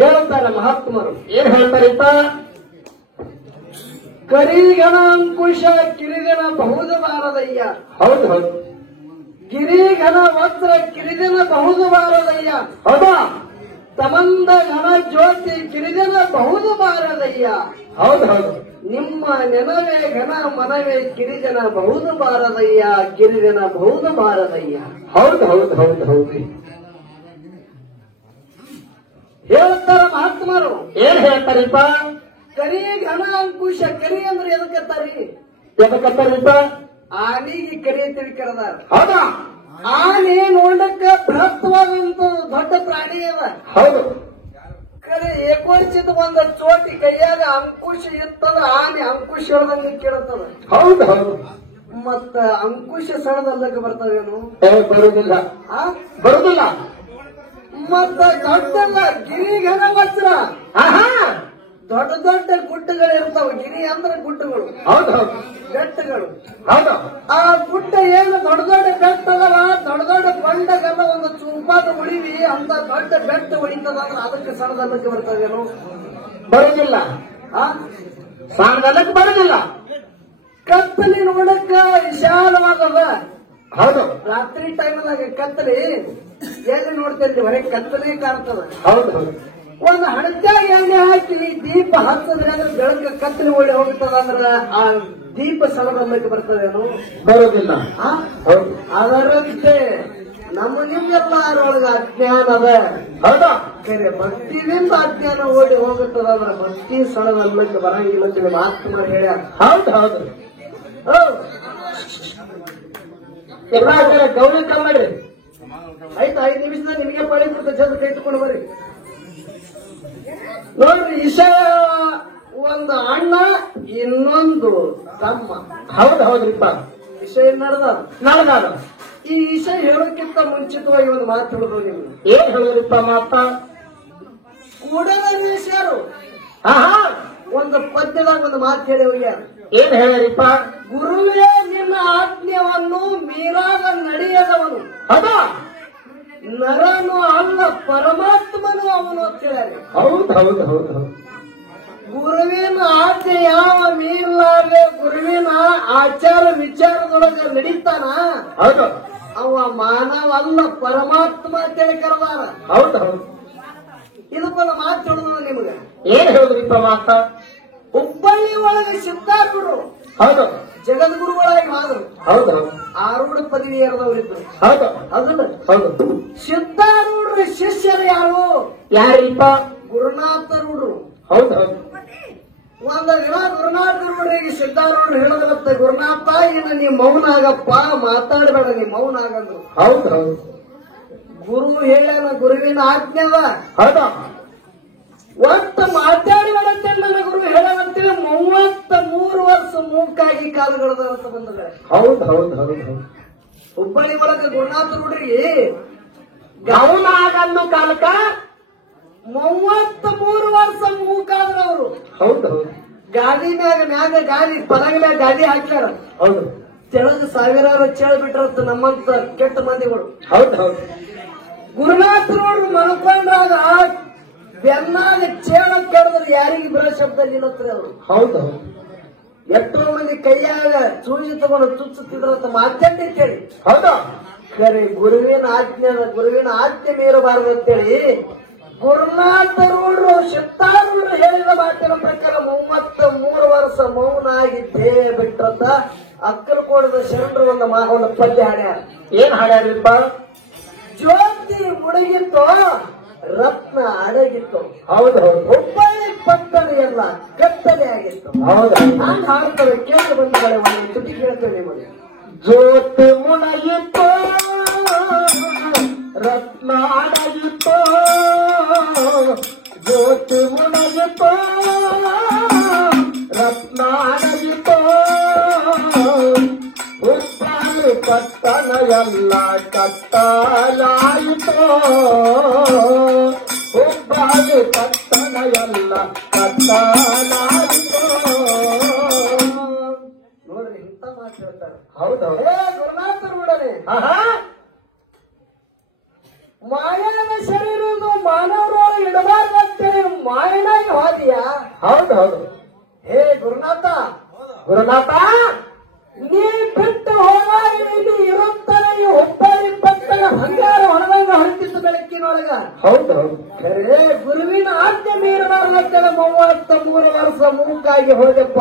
ಹೇಳ್ತಾರೆ ಮಹಾತ್ಮರು. ಏನ್ ಹೇಳ್ತಾರಿಪ್ಪ? ಕರಿಗಣ ಅಂಕುಶ ಕಿರಿಗಣ ಬಹುದು ಬಾರದಯ್ಯ. ಹೌದು ಹೌದು. ಗಿರಿಘನ ವಸ್ತ್ರ ಕಿರಿದಿನ ಬಹುದು ಬಾರದಯ್ಯ. ಹೌದಾ? ತಮಂದ ಘನ ಜ್ಯೋತಿ ಕಿರಿದಿನ ಬಹುದು ಬಾರದಯ್ಯ. ಹೌದು ಹೌದು. ನಿಮ್ಮ ನೆನವೇ ಘನ ಮನವೇ ಕಿರಿಜನ ಬಹುದು ಬಾರದಯ್ಯ. ಕಿರಿಜನ ಬಹುದು ಬಾರದಯ್ಯ. ಹೌದು ಹೌದು ಹೌದು ಹೌದು. ಹೇಳ್ತಾರ ಮಹಾತ್ಮರು. ಏನ್ ಹೇಳ್ತಾರಿಪ್ಪ? ಕರಿ ಘನ ಅಂಕುಶ. ಕರಿ ಅಂದ್ರೆ ಎದಕ್ಕತ್ತಾರಿ? ಎದಕ್ಕತ್ತಾರಿಪ್ಪ? ಆನೆಗೆ ಕರಿ ಅಂತೇಳಿ ಕರೆದಾರ. ಹೌದಾ? ಆನೆ ನೋಡಕ್ಕ ಬೃಹತ್ವಾದಂತ ದೊಡ್ಡ ಪ್ರಾಣಿ ಅದ. ಹೌದು. ಕರೆ ಏಕೋಚಿತ ಒಂದು ಚೋಟಿ ಕೈಯಾಗ ಅಂಕುಶ ಇತ್ತದ ಆನೆ ಅಂಕುಶ ಹೇಳದಂಗೆ ಕೇಳತ್ತದ. ಹೌದು ಹೌದು. ಮತ್ತ ಅಂಕುಶ ಸಣದಲ್ಲಕ್ಕೆ ಬರ್ತವೇನು? ಬರುದಿಲ್ಲ. ಬರುದಿಲ್ಲ. ಮತ್ತ ದೊಡ್ಡಲ್ಲ ಗಿರಿಘನ ವಸ್ತ್ರ. ದೊಡ್ಡ ದೊಡ್ಡ ಗುಡ್ಡಗಳು ಇರ್ತಾವ. ಗಿರಿ ಅಂದ್ರೆ ಗುಡ್ಡಗಳು. ಹೌದು ಹೌದು. ಬೆಟ್ಟಗಳು. ಹೌದು. ಆ ಗುಡ್ಡ ಏನು ದೊಡ್ಡ ದೊಡ್ಡ ಬೆಟ್ಟ ಅದಲ್ಲ, ದೊಡ್ಡ ದೊಡ್ಡ ಬಂಡಗೆಲ್ಲ ಒಂದು ಚೂಪಾದ ಉಳಿವಿ ಅಂತ ದೊಡ್ಡ ಬೆಟ್ಟ ಹೊಡಿತದಂದ್ರೆ ಅದಕ್ಕೆ ಸಣ್ಣದಲ್ಲಕ್ಕೆ ಬರ್ತದೇನು? ಬರುದಿಲ್ಲ. ಸಣ್ಣದಲ್ಲಕ್ಕೆ ಬರುದಿಲ್ಲ. ಕತ್ತಲಿ ನೋಡಕ್ಕ ವಿಶಾಲವಾದದ. ಹೌದು. ರಾತ್ರಿ ಟೈಮ್ದಾಗ ಕತ್ತಲಿ ಎಲ್ಲಿ ನೋಡ್ತೇವೆ? ಹೊರಗೆ ಕತ್ತಲೇ ಕಾಣ್ತದ. ಹೌದು ಹೌದು. ಒಂದು ಹಣತ್ಯಾಗ ಎಣ್ಣೆ ಹಾಕಿ ದೀಪ ಹಚ್ಚದ್ರೆ ಅದ್ರ ಬೆಳಗ್ಗೆ ಕತ್ತಲಿ ಒಳ್ಳೆ ಹೋಗ್ತದಂದ್ರ ಆ ದೀಪ ಸಣದಲ್ಲಕ್ಕೆ ಬರ್ತದೇನು? ಬರೋದಿಲ್ಲ. ಅದರಂತೆ ನಮ್ಮ ನಿಮ್ಮೆಲ್ಲರೊಳಗ ಅಜ್ಞಾನ ಅದ. ಹೌದಾ? ಬೇರೆ ಭಕ್ತಿಯಿಂದ ಅಜ್ಞಾನ ಓಡಿ ಹೋಗುತ್ತದಂದ್ರ ಭಕ್ತಿ ಸಣದಲ್ಲಕ್ಕೆ ಬರಂಗಿಲ್ಲ ಅಂತೇಳಿ ಮಹಾತ್ಮರು ಹೇಳ್ಯಾರ. ಹೌದು ಹೌದು. ಎಲ್ಲ ಗೌರಿ ಕಮ್ಮಡ್ರಿ. ಆಯ್ತು, 5 ನಿಮಿಷದಾಗ ನಿಮಗೆ ಪಡಿ ಬಿಡ್ತ ಜಲ್ದಿ ಕೈ ತಕೊಂಡು ಬರ್ರಿ. ನೋಡ್ರಿ, ಇಶ ಒಂದು ಅಣ್ಣ ಇನ್ನೊಂದು ತಮ್ಮ. ಹೌದು ಹೌದ್ರಿಪ್ಪ. ವಿಷಯ ನಡೆದ. ಈ ವಿಷಯ ಹೇಳೋಕ್ಕಿಂತ ಮುಂಚಿತವಾಗಿ ಒಂದು ಮಾತು ಹೇಳಿದ್ರು. ನಿಮ್ಗೆ ಏನ್ ಹೇಳಿದ್ರಿಪ್ಪ ಮಾತ? ಕೂಡಲೇಶ್ವರು ಒಂದು ಪದ್ಯದಾಗ ಒಂದು ಮಾತು ಹೇಳಿ ಹೋಗ್ಯಾರ. ಏನ್ ಹೇಳಿರಿಪ್ಪ? ಗುರುವೇ ನಿನ್ನ ಆಜ್ಞೆಯನ್ನು ಮೀರಾದ ನಡೆಯದವನು ಅದ ನರನು ಅಲ್ಲ, ಪರಮಾತ್ಮನು ಅವನು ಅಂತ ಹೇಳ್ಯಾರ. ಹೌದು ಹೌದು ಹೌದು ಹೌದು. ಗುರುವಿನ ಆಜ್ಞೆ ಯಾವ ಮೀರಲಾರೆ ಗುರುವಿನ ಆಚಾರ ವಿಚಾರದೊಳಗೆ ನಡೀತಾನ. ಹೌದು. ಅವ ಮಾನವ ಅಲ್ಲ, ಪರಮಾತ್ಮ ಅಂತೇಳಿ ಕರೆದಾರ. ಹೌದು ಹೌದು. ಇದಕ್ಕೊಂದು ಮಾತು ಹೇಳಿದ್ರು ನಿಮ್ಗೆ. ಏನ್ ಹೇಳಿದ್ರಿಪ್ಪ ಮಾತ? ಹುಬ್ಬಳ್ಳಿ ಒಳಗೆ ಸಿದ್ಧಾರ್ಥರು. ಹೌದು. ಜಗದ್ಗುರುಗಳಾಗಿ ಆದ್ರು. ಹೌದು. ಆರೂಢ ಪದವಿ ಏರದವರಿದ್ರು. ಹೌದು. ಅದಲ್ಲ. ಹೌದು. ಸಿದ್ಧಾರೂಢರ ಶಿಷ್ಯರು ಯಾರು? ಯಾರಿಪ್ಪ? ಗುರುನಾಥರೂಢರು. ಹೌದು ಹೌದು. ಒಂದು ದಿನ ಗುರುನಾಥರೂಢರಿಗೆ ಸಿದ್ಧಾರೂಢರು ಹೇಳದತ್ತ, ಗುರುನಾಥ ಇನ್ನು ನೀ ಮೌನ ಆಗಪ್ಪ, ಮಾತಾಡಬೇಡ, ನೀ ಮೌನ ಆಗಂದ್ರು. ಹೌದು ಹೌದು. ಗುರು ಹೇಳ ಗುರುವಿನ ಆಜ್ಞೆದ. ಹೌದಾ? ಒಟ್ಟು ಮಾತಾಡಬೇಡಂತೆ ನನ್ನ ಗುರು ಹೇಳಂತೇಳಿ 33 ವರ್ಷ ಮೂಕಾಗಿ ಕಾಲುಗಳದಂತ ಬಂದದ. ಹೌದು ಹೌದು ಹೌದು ಹೌದು. ಹುಬ್ಬಳ್ಳಿ ಒಳಗೆ ಗುರುನಾಥರೂಢರಿಗೆ ಗೌನಾಗನ್ನು ಕಾಲಕ 33 ವರ್ಷ ಮೂಕಾದ್ರವರು. ಹೌದು ಹೌದು. ಗಾಡಿ ಮ್ಯಾಗ ಗಾಡಿ ಪಲಂಗ ಮ್ಯಾಗ ಗಾಡಿ ಹಾಕ್ಯಾರ. ಹೌದು. ತೆಳಗ ಸಾವಿರಾರು ಚೇಳ ಬಿಟ್ರಂತ ನಮ್ಮಂತ ಕೆಟ್ಟ ಮಂದಿಗಳು. ಹೌದು ಹೌದು. ಗುರುನಾಥರವರು ಮಲ್ಕೊಂಡ್ರಾಗ ಬೆನ್ನಾಗ ಚೇಳ ಕಡಿದ್ರೆ ಯಾರಿಗೆ ಬರೋ ಶಬ್ದ ನಿಲ್ಲತ್ರಿ ಅವರು. ಹೌದು. ಎಷ್ಟೋ ಮಂದಿ ಕೈಯಾಗ ಸೂಜಿ ತಗೊಂಡು ಚುಚ್ಚುತ್ತಿದ್ರಂತ ಮಾತಾಡ್ತೇಳಿ. ಹೌದಾ? ಖರೆ ಗುರುವಿನ ಆಜ್ಞೆ ಮೀರಬಾರದು ಅಂತೇಳಿ ಗುರುನಾಥರೂಢರು ಸಿದ್ಧಾರೂಢರು ಹೇಳಿದ ಮಾತಿನ ಪ್ರಕಾರ 33 ವರ್ಷ ಮೌನ ಆಗಿ ದೇಹ ಬಿಟ್ರಂತ ಅಕ್ಕಲಕೋಟದ ಶರಣರು ಒಂದು ಪದ್ಯ ಹಾಡ್ಯಾರ. ಏನ್ ಹಾಡ್ಯಾರಿಪ್ಪ? ಜ್ಯೋತಿ ಮುಳುಗಿತ್ತು, ರತ್ನ ಅಡಗಿತ್ತು. ಹೌದು ಹೌದು. ಹುಬ್ಬಳ್ಳಿ ಪಟ್ಟಣ ಎಲ್ಲ ಕತ್ತಲೆ ಆಗಿತ್ತು. ಹೌದು. ನಾನು ಹಾಡ್ತೇವೆ, ಕೇಳಿ ಬಂದ ಒಂದು ತುಟಿ ಕೇಳ್ತೇವೆ ನಿಮಗೆ. ಜ್ಯೋತಿ ಮುಳುಗಿತ್ತು, ರತ್ನ ಅಡಗಿತ್ತು, ಜ್ಯೋತಿ ಮುಳುಗಿತ್ತು, ರತ್ನ ಅಡಗಿತ್ತು, ಹುಬ್ಬಳ್ಳಿ ಪಟ್ಟಣ ಎಲ್ಲ ಕತ್ತಲಾಯಿತು, ಹುಬ್ಬಳ್ಳಿ ಪಟ್ಟಣ ಎಲ್ಲ ಕತ್ತಲಾಯಿತು. ನೋಡ್ರಿ, ಇಂಥ ಮಾತು ಹೇಳ್ತಾರೆ. ಹೌದೌದು. ಗುರುನಾಥರೂಢರೇ ಮಾಯಾದ ಶರೀರವನ್ನು ಮಾನವರೊಳಗೆ ಇಡಬಾರ್ದಂತೇಳಿ ಮಾಯನಾಗಿ ಹೋದಿಯ? ಹೌದು ಹೌದು. ಹೇ ಗುರುನಾಥ, ಗುರುನಾಥ, ನೀ ಬಿಟ್ಟು ಹೋದಾಗ ಇಲ್ಲಿ ಇರುತ್ತಾನೆ ಈ ಹುಬ್ಬಳ್ಳಿ ಪಟ್ಟಣ ಬಂಗಾರ ಹೊರದಂಗ ಹೊರಟಿತ್ತು ಬೆಳಕಿನೊಳಗ. ಹೌದು ಹೌದು. ಖರೇ ಗುರುವಿನ ಆಜ್ಞೆ ಮೀರಬಾರದಂತೇಳಿ 33 ವರ್ಷ ಮೂಕಾಗಿ ಹೋದಪ್ಪ.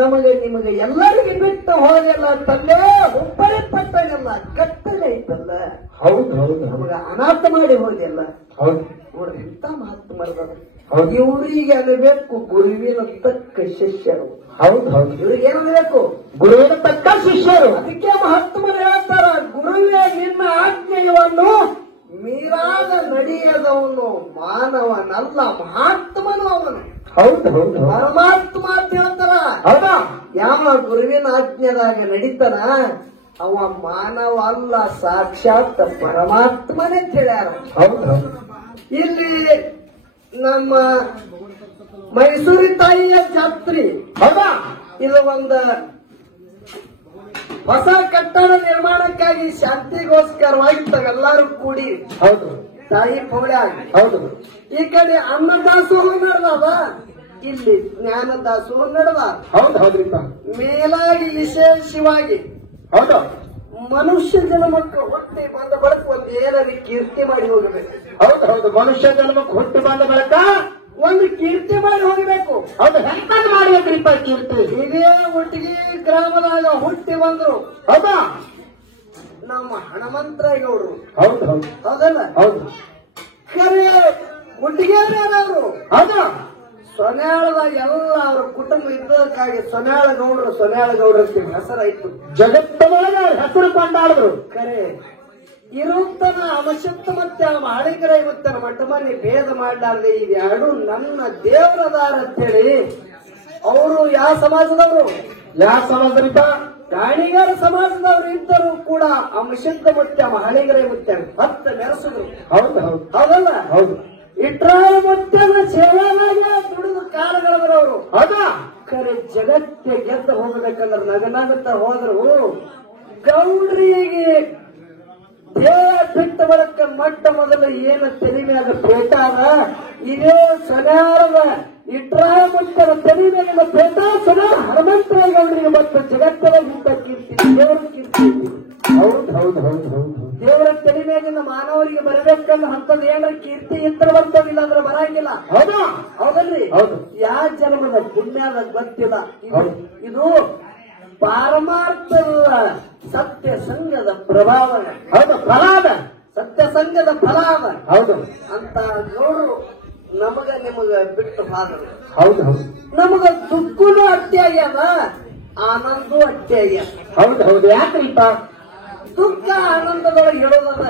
ನಿಮಗೆ ಎಲ್ಲರಿಗೆ ಬಿಟ್ಟು ಹೋದೆಲ್ಲ ತಂದೆ. ಹುಬ್ಬಳ್ಳಿ ಪಟ್ಟಣೆಲ್ಲ ಕತ್ತಲೆ ಐತಲ್ಲ. ಹೌದು ಹೌದು. ನಮಗ ಅನಾಥ ಮಾಡಿ ಹೋದೆಲ್ಲ. ಹೌದು. ನೋಡ್ರಿ ಎಂತ ಮಾತು ಮಾಡಿದ. ಹೌದು. ಇವರಿಗೆ ಅನ್ನಬೇಕು ಗುರುವಿನ ತಕ್ಕ ಶಿಷ್ಯರು. ಹೌದು ಹೌದು. ಇವ್ರಿಗೆ ಏನಬೇಕು? ಗುರುವಿನ ತಕ್ಕ ಶಿಷ್ಯರು. ಅದಕ್ಕೆ ಮಹಾತ್ಮರು ಹೇಳ್ತಾರ, ಗುರುವೇ ನಿನ್ನ ಆಜ್ಞೆಯನ್ನು ಮೀರಾದ ನಡೆಯದವನು ಮಾನವನಲ್ಲ, ಮಹಾತ್ಮನು ಅವನು. ಹೌದು ಹೌದು. ಪರಮಾತ್ಮ ಅಂತ ಹೇಳ್ತಾರ. ಹೌದಾ? ಯಾವ ಗುರುವಿನ ಆಜ್ಞೆದಾಗ ನಡೀತಾನ ಅವ ಮಾನವ ಅಲ್ಲ, ಸಾಕ್ಷಾತ್ ಪರಮಾತ್ಮನೇ ಹೇಳ್ಯಾರ. ಹೌದು ಹೌದು. ಇಲ್ಲಿ ನಮ್ಮ ಮೈಸೂರಿ ತಾಯಿಯ ಜಾತ್ರೆ. ಹೌದಾ? ಇದು ಒಂದು ಹೊಸ ಕಟ್ಟಡ ನಿರ್ಮಾಣಕ್ಕಾಗಿ ಶಾಂತಿಗೋಸ್ಕರವಾಗಿ ತಾವೆಲ್ಲರೂ ಕೂಡಿ ಹೌದು. ತಾಯಿ ಪೌಳ್ಯಾಗ ಹೌದು. ಈ ಕಡೆ ಅನ್ನದಾಸೋಹ ನಡೆದವ, ಇಲ್ಲಿ ಜ್ಞಾನ ದಾಸೋಹ ನಡೆದ. ಹೌದು ಹೌದ್ರಿಪ್ಪ. ಮೇಲಾಗಿ ವಿಶೇಷವಾಗಿ ಹೌದು. ಮನುಷ್ಯ ಜನ್ಮಕ್ಕೆ ಹುಟ್ಟಿ ಬಂದ ಬಳಿಕ ಒಂದು ಏನಾದ್ರು ಕೀರ್ತಿ ಮಾಡಿ ಹೋಗಬೇಕು. ಹೌದು ಹೌದು. ಮನುಷ್ಯ ಜನ್ಮಕ್ಕೆ ಹುಟ್ಟಿ ಬಂದ ಬಳಿಕ ಒಂದು ಕೀರ್ತಿ ಮಾಡಿ ಹೋಗಬೇಕು. ಹೌದು. ಹೆಂಗ್ ಮಾಡ್ಬೇಕ್ರಿಪ್ಪ ಕೀರ್ತಿ? ಇದೇ ಹುಟ್ಟಿಗೆ ಗ್ರಾಮದಾಗ ಹುಟ್ಟಿ ಬಂದ್ರು ಹೌದಾ? ನಮ್ಮ ಹನುಮಂತರಾಯಗೌಡರು. ಹೌದು ಹೌದು. ಹೌದಲ್ಲ? ಹೌದು. ಖರೆ ಹುಟ್ಟಿಗೆಯವರು ಹೌದಾ? ಸೊನ್ಯಾಳದಾಗ ಎಲ್ಲ ಅವರ ಕುಟುಂಬ ಇದ್ದದಕ್ಕಾಗಿ ಸೊನ್ಯಾಳಗೌಡರ ಹೆಸರಾಯ್ತು. ಜಗತ್ತೊಳಗೆ ಹೆಸರು ಕೊಂಡಾಡಿದ್ರು. ಖರೆ ಇರುತ್ತನ ಅವಶ್ಯಕ ಮತ್ತೆ ಮಾಡಿಕರ ಇವತ್ತನ ಮಟ್ಟಮನೆ ಭೇದ ಮಾಡಲಾರ್ದೆ ಇವೆರಡು ನನ್ನ ದೇವರದಾರ ಅಂತೇಳಿ ಅವರು ಯಾವ ಸಮಾಜದವರು? ಯಾವ ಸಮಾಜರಿಪ್ಪ? ಗಾಣಿಗಾರ ಸಮಾಜದವರು ಇದ್ದರೂ ಕೂಡ ಅಂಶದ್ದ ಮುತ್ಯ ಹಳಿಗರೆ ಮುತ್ಯ 10 ಮೆರೆಸಿದ್ರು. ಹೌದು ಹೌದು. ಹೌದಲ್ಲ? ಹೌದು. ಇಟ್ರಾಯ ಮುತ್ಯನ ಸೇವೆಯಾಗ ದುಡಿದು ಕಾಲಗಳವರು. ಹೌದಾ? ಖರೆ ಜಗತ್ತೆ ಗೆದ್ದು ಹೋಗಬೇಕಂದ್ರೆ ನಗನಗುತ್ತಾ ಹೋದ್ರು ಗೌಡ್ರಿಗೆ ದೇಹ ಬಿಟ್ಟ ಬಳಿಕ ಮೊಟ್ಟ ಮೊದಲು ಏನು ತಲೆ ಮ್ಯಾಗ ಪೇಟ ಅದ, ಇದೇ ಸೊನ್ಯಾರದ ಇಟ್ರಾಯ ಮುತ್ಯನ ತಲೆ ಮ್ಯಾಗಿನ ಪೇಟ ಸೊನ್ಯಾರ ಹನುಮಂತರಾಯ ಗೌಡರಿಗೆ ಮತ್ತು ಜಗತ್ತದ ಇಂಥ ಕೀರ್ತಿ ದೇವರ ಕೀರ್ತಿ. ಹೌದು ಹೌದು ಹೌದು ಹೌದು. ದೇವರ ತಲೆ ಮ್ಯಾಗಿನ ಮಾನವರಿಗೆ ಬರಬೇಕಂದ್ರೆ ಅಂತದ್ ಏನಾರ ಕೀರ್ತಿ ಇತ್ರ ಬರ್ತದಿಲ್ಲ ಅಂದ್ರೆ ಬರಂಗಿಲ್ಲ. ಹೌದಾ? ಹೌದಲ್ರಿ? ಹೌದು. ಯಾವ ಜನ್ಮದ ಪುಣ್ಯದ ಗೊತ್ತಿಲ್ಲ. ಹೌದು. ಇದು ಪಾರಮಾರ್ಥದ ಸತ್ಯ ಸಂಘದ ಪ್ರಭಾವ. ಹೌದು. ಫಲಾದ ಸತ್ಯ ಸಂಘದ ಫಲಾವ. ಹೌದು. ಅಂತ ಗೌಡರು ನಮಗ ನಿಮಗ ಬಿಟ್ಟು ಹಾದರು. ಹೌದು ಹೌದು. ನಮಗ ದುಃಖನೂ ಅಟ್ಟೆ ಆಗ್ಯದ, ಆನಂದೂ ಅಟ್ಟೆ ಆಗ್ಯದ. ಹೌದು ಹೌದು. ಯಾಕ್ರಿಪ್ಪ? ದುಃಖ ಆನಂದದೊಳಗೆ ಹೇಳೋದದ.